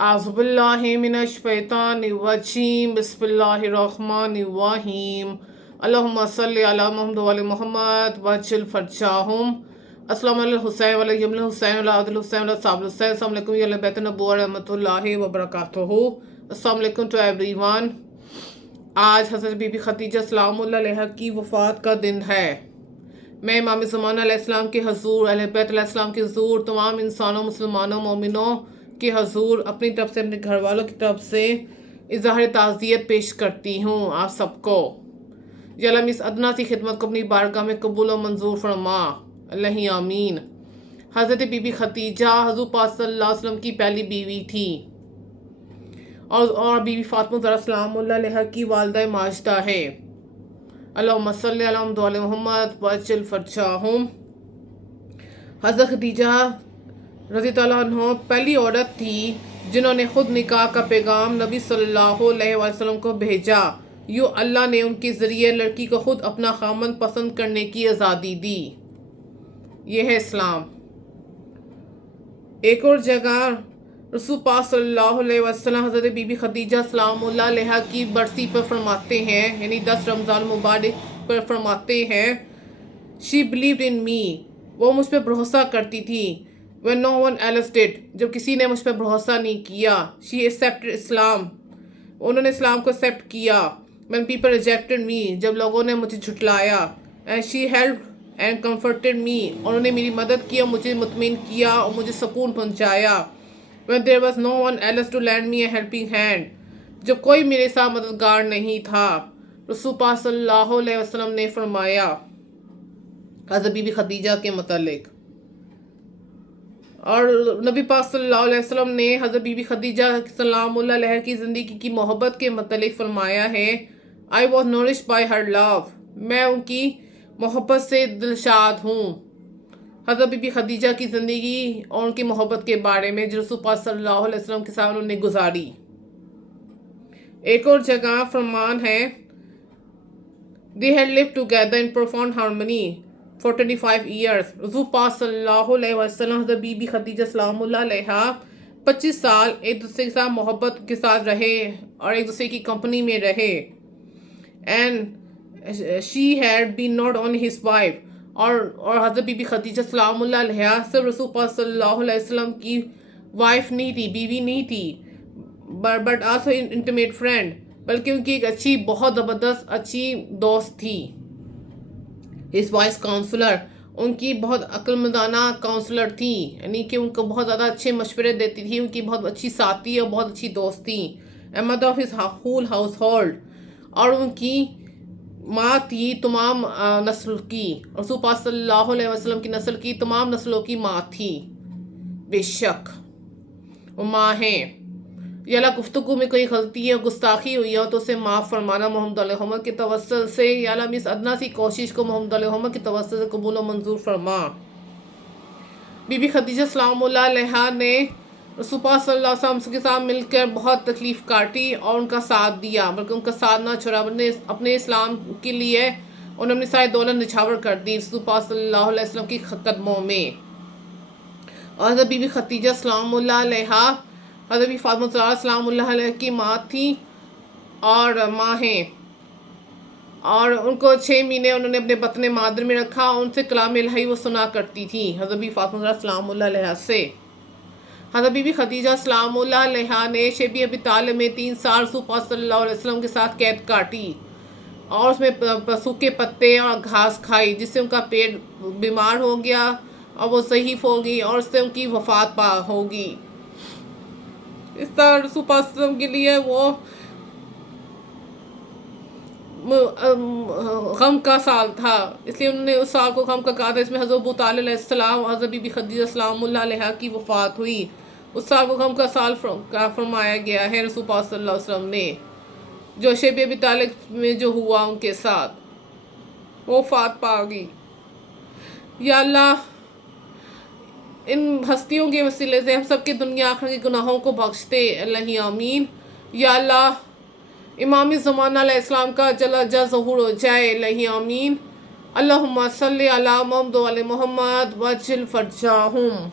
أعوذ بالله من الشيطان الرجيم بسم الله الرحمن الرحيم اللهم صل على محمد وعلى محمد وجل فرجاهم السلام علیہ حسین وعلی یم الحسین وعلی عبد الحسین وعلی صاحب الحسین السلام علیکم یا بیت النبوہ رحمۃ اللہ وبرکاتہ. السلام علیکم ٹو ایوری ون. آج حضرت بی بی خدیجہ سلام اللہ علیہ کی وفات کا دن ہے. میں امام زمانہ علیہ السلام کے حضور، اہل بیت علیہ السلام کے حضور، تمام انسانوں، مسلمانوں، مومنوں کے حضور اپنی طرف سے، اپنے گھر والوں کی طرف سے اظہار تعزیت پیش کرتی ہوں آپ سب کو. یا اللہ اس ادنا سی خدمت کو اپنی بارگاہ میں قبول و منظور فرما، اللہ آمین. حضرت بی بی خدیجہ حضور پاک صلی اللہ علیہ وسلم کی پہلی بیوی تھی اور بی بی فاطمہ زہرا سلام اللہ علیہ کی والدہ ماجدہ ہے. اللہم صلی علی محمد وعلی محمد وعجل فرجاہم. حضرت خدیجہ رضی اللہ عنہ پہلی عورت تھی جنہوں نے خود نکاح کا پیغام نبی صلی اللہ علیہ وسلم کو بھیجا. یوں اللہ نے ان کے ذریعے لڑکی کو خود اپنا خامند پسند کرنے کی آزادی دی. یہ ہے اسلام. ایک اور جگہ رسول پاک صلی اللہ علیہ وسلم حضرت بی بی خدیجہ سلام اللہ علیہ کی برسی پر فرماتے ہیں، یعنی 10 رمضان مبارک پر فرماتے ہیں، she believed in me، وہ مجھ پہ بھروسہ کرتی تھی، when no one else did، جب کسی نے مجھ پہ بھروسہ نہیں کیا. she accepted اسلام، انہوں نے اسلام کو ایکسیپٹ کیا. when people rejected me، جب لوگوں نے مجھے جھٹلایا. and she helped and comforted me، انہوں نے میری مدد کی اور مجھے مطمئن کیا اور مجھے سکون پہنچایا. when there was no one else to lend me a helping hand، جب کوئی میرے ساتھ مددگار نہیں تھا. رسول پاک صلی اللہ علیہ وسلم نے فرمایا حضرت بی بی خدیجہ کے متعلق. اور نبی پاک صلی اللہ علیہ وسلم نے حضرت بی بی خدیجہ سلام اللہ علیہ کی زندگی کی محبت کے متعلق فرمایا ہے، I was nourished by her love، میں ان کی محبت سے دلشاد ہوں. حضرت بی بی خدیجہ کی زندگی اور ان کی محبت کے بارے میں جو رسول پاک صلی اللہ علیہ وسلم کے ساتھ انہوں نے گزاری. ایک اور جگہ فرمان ہے they had lived together in profound harmony for 25 years. رسول پاک صلی اللہ علیہ وسلم حضرت بی بی خدیجہ سلام اللہ علیہ 25 سال ایک دوسرے کے ساتھ محبت کے ساتھ رہے اور ایک دوسرے کی کمپنی میں رہے. and she had been not only his wife، اور حضرت بی بی خدیجہ سلام اللہ علیہ صرف رسول پاک صلی اللہ علیہ وسلم کی وائف نہیں تھی، بیوی نہیں تھی، بٹ آلسو انٹیمیٹ فرینڈ، بلکہ ان کی ایک اچھی، بہت زبردست اچھی دوست تھی. ہز وائس کاؤنسلر، ان کی بہت عقل مندانہ کاؤنسلر تھی، یعنی کہ ان کو بہت زیادہ اچھے مشورے دیتی تھی. ان کی بہت اچھی ساتھی اور بہت اچھی دوست تھی. Mother of his whole house hold, اور ان کی ماں تھی تمام نسل کی، رسول پاک صلی اللہ علیہ وسلم کی نسل کی تمام نسلوں کی ماں تھی. بے شک وہ ماں ہیں. یا اللہ گفتگو میں کوئی غلطی یا گستاخی ہوئی ہو تو اسے معاف فرمانا محمد علیہ محمد کے توسل سے. یا اللہ اس ادنا سی کوشش کو محمد علیہ محمد کے توسل سے قبول و منظور فرما. بی بی خدیجہ سلام اللہ علیہ نے رسول پاک صلی اللہ علیہ وسلم کے ساتھ مل کر بہت تکلیف کاٹی اور ان کا ساتھ دیا، بلکہ ان کا ساتھ نہ چھوڑا. اپنے اسلام کے لیے انہوں نے اپنی ساری دولت نچھاور کر دی رسول پاک صلی اللہ علیہ وسلم کی قدموں میں. اور حضرت بی بی خدیجہ سلام اللہ علیہ حضرت بی فاطمہ زہرا سلام اللہ علیہ کی ماں تھی اور ماں ہیں، اور ان کو 6 مہینے انہوں نے اپنے بطن مادر میں رکھا. ان سے کلام الہی وہ سنا کرتی تھی حضرت بی فاطمہ زہرا سلام اللہ علیہ سے. حضرت بی بی خدیجہ سلام اللہ علیہ نے شیب ابی طالب میں 3 سال رسول پاک صلی اللہ علیہ وسلم کے ساتھ قید کاٹی اور اس میں سوکھے پتے اور گھاس کھائی، جس سے ان کا پیٹ بیمار ہو گیا اور وہ ضعیف ہوگی اور اس سے ان کی وفات پا ہوگی. اس طرح رسول پاک صلی اللہ علیہ وسلم کے لیے وہ غم کا سال تھا، اس لیے انہوں نے اس سال کو غم کا کہا تھا. اس میں حضرت ابو طالب علیہ السلام اور حضرت بی بی خدیجہ سلام اللہ علیہ کی وفات ہوئی. اس سال کو غم کا سال فرمایا گیا ہے رسول پاک صلی اللہ علیہ وسلم نے، جو شیب ابی طالب میں جو ہوا ان کے ساتھ وہ وفات پا گئی. یا اللہ ان ہستیوں کے وسیلے سے ہم سب کے دنیا آخرت کے گناہوں کو بخش دے، اللہ آمین. یا اللہ امام زمانہ علیہ السلام کا جلد ظہور ہو جائے، اللہ آمین. اللہم صلی علی محمد وعلی محمد وجل فرجاہم.